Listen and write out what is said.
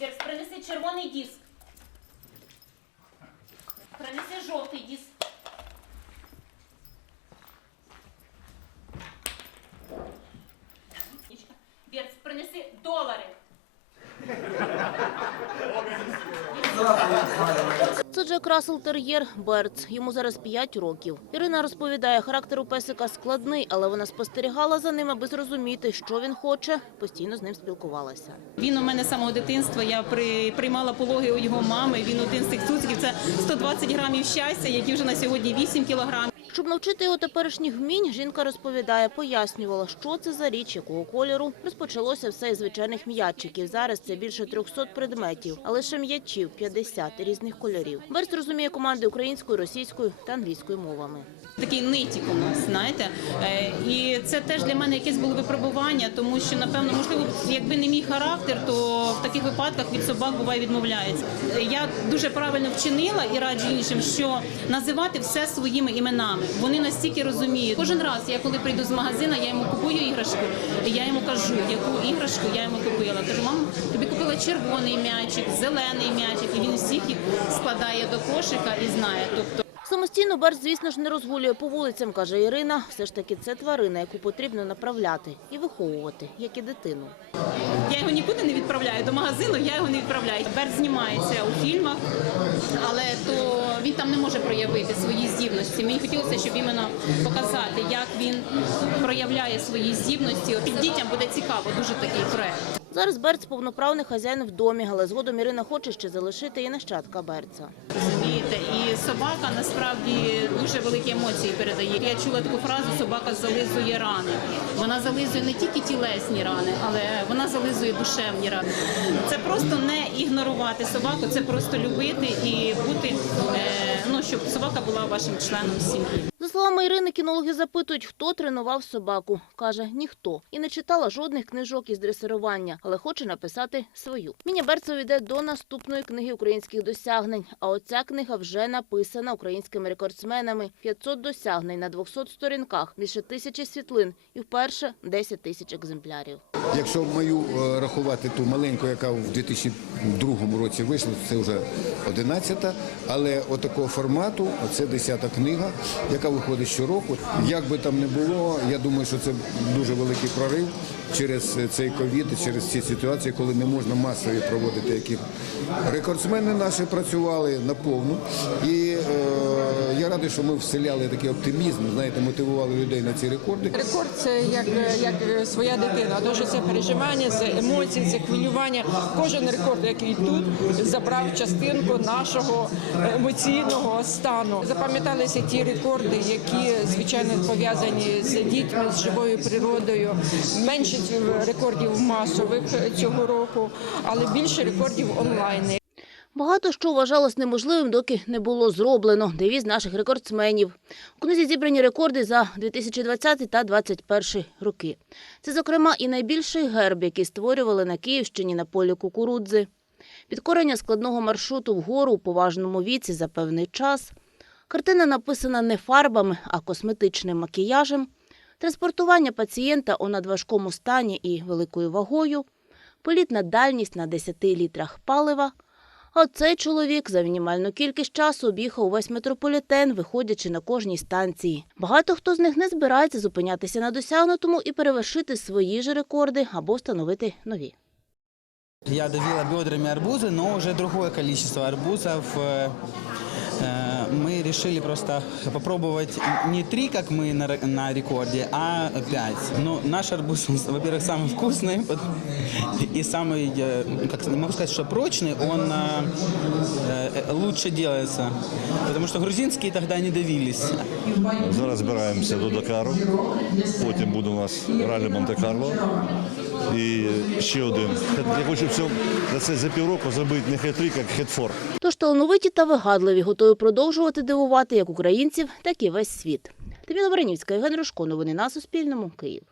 Берс, принеси червоний диск. Принеси жовтий диск. Берс, принеси долари. Це Джек Рассел Тер'єр Берц. Йому зараз 5 років. Ірина розповідає, характер у песика складний, але вона спостерігала за ним, аби зрозуміти, що він хоче, постійно з ним спілкувалася. Він у мене з самого дитинства, я приймала пологи у його мами, він один з цих цуциків, це 120 грамів щастя, які вже на сьогодні 8 кілограмів. Щоб навчити його теперішніх вмінь, жінка розповідає, пояснювала, що це за річ, якого кольору. Розпочалося все із звичайних м'ячиків. Зараз це більше 300 предметів, а лише м'ячів 50 різних кольорів. Берц розуміє команди українською, російською та англійською мовами. Такий нитік у нас, знаєте. І це теж для мене якесь було випробування, тому що, напевно, можливо, якби не мій характер, то в таких випадках від собак буває відмовляється. Я дуже правильно вчинила і раджу іншим, що називати все своїми іменами. Вони настільки розуміють. Кожен раз, я коли прийду з магазину, я йому купую іграшку, і я йому кажу, яку іграшку я йому купила. Кажу, мам, тобі купила червоний м'ячик, зелений м'ячик, і він всіх їх складає до кошика і знає. Тобто Самостійно Берц, звісно ж, не розгулює по вулицям, каже Ірина. Все ж таки це тварина, яку потрібно направляти і виховувати, як і дитину. я його нікуди не відправляю до магазину, я його не відправляю. Берц знімається у фільмах, але то він там не може проявити свої здібності. Мені хотілося, щоб іменно показати, як він проявляє свої здібності. Дітям буде цікаво, дуже такий проект. Зараз Берц – повноправний хазяїн в домі, але згодом Ірина хоче ще залишити і нащадка Берца. Розумієте, і собака насправді дуже великі емоції передає. Я чула таку фразу «собака зализує рани». Вона зализує не тільки тілесні рани, але вона зализує душевні рани. Це просто не ігнорувати собаку, це просто любити і бути, щоб собака була вашим членом сім'ї. За словами Ірини, кінологи запитують, хто тренував собаку. Каже, ніхто. І не читала жодних книжок із дресирування, але хоче написати свою. Міня Берцева йде до наступної книги українських досягнень. А оця книга вже написана українськими рекордсменами. 500 досягнень на 200 сторінках, більше 1000 світлин і вперше 10 тисяч екземплярів. Якщо мою рахувати ту маленьку, яка в 2002 році вийшла, це вже 11-та, але отакого формату, це 10-та книга, яка виходить щороку. Як би там не було, я думаю, що це дуже великий прорив через цей ковід, через ці ситуації, коли не можна масові проводити, які рекордсмени наші працювали наповну. І я радий, що ми вселяли такий оптимізм, знаєте, мотивували людей на ці рекорди. Рекорд – це як своя дитина, тому що це переживання, це емоції, це хвилювання. Кожен рекорд, який тут, забрав частинку нашого емоційного стану. Запам'яталися ті рекорди, які, звичайно, пов'язані з дітьми, з живою природою. Менше рекордів масових цього року, але більше рекордів онлайн. Багато що вважалось неможливим, доки не було зроблено. Девіз наших рекордсменів. У книзі зібрані рекорди за 2020 та 2021 роки. Це, зокрема, і найбільший герб, який створювали на Київщині на полі кукурудзи. Підкорення складного маршруту вгору у поважному віці за певний час. Картина написана не фарбами, а косметичним макіяжем. Транспортування пацієнта у надважкому стані і великою вагою. Політна дальність на 10 літрах палива. А цей чоловік за мінімальну кількість часу об'їхав весь метрополітен, виходячи на кожній станції. Багато хто з них не збирається зупинятися на досягнутому і перевершити свої ж рекорди або встановити нові. Я давила бедрами арбузы, но уже другое количество арбузов. Мы решили просто попробовать не 3, как мы на рекорде, а 5. Но наш арбуз, во-первых, самый вкусный и самый, как не могу сказать, что прочный, он лучше делается, потому что грузинские тогда не давились. Зараз збираємося до Дакару, потім буде у нас ралі Монте-Карло і ще один. Я хочу за півроку зробити не хет-трик, а хет-4. Тож талановиті та вигадливі готові продовжувати дивувати як українців, так і весь світ. Таміла Баранівська, Євген Рожко. Новини на Суспільному. Київ.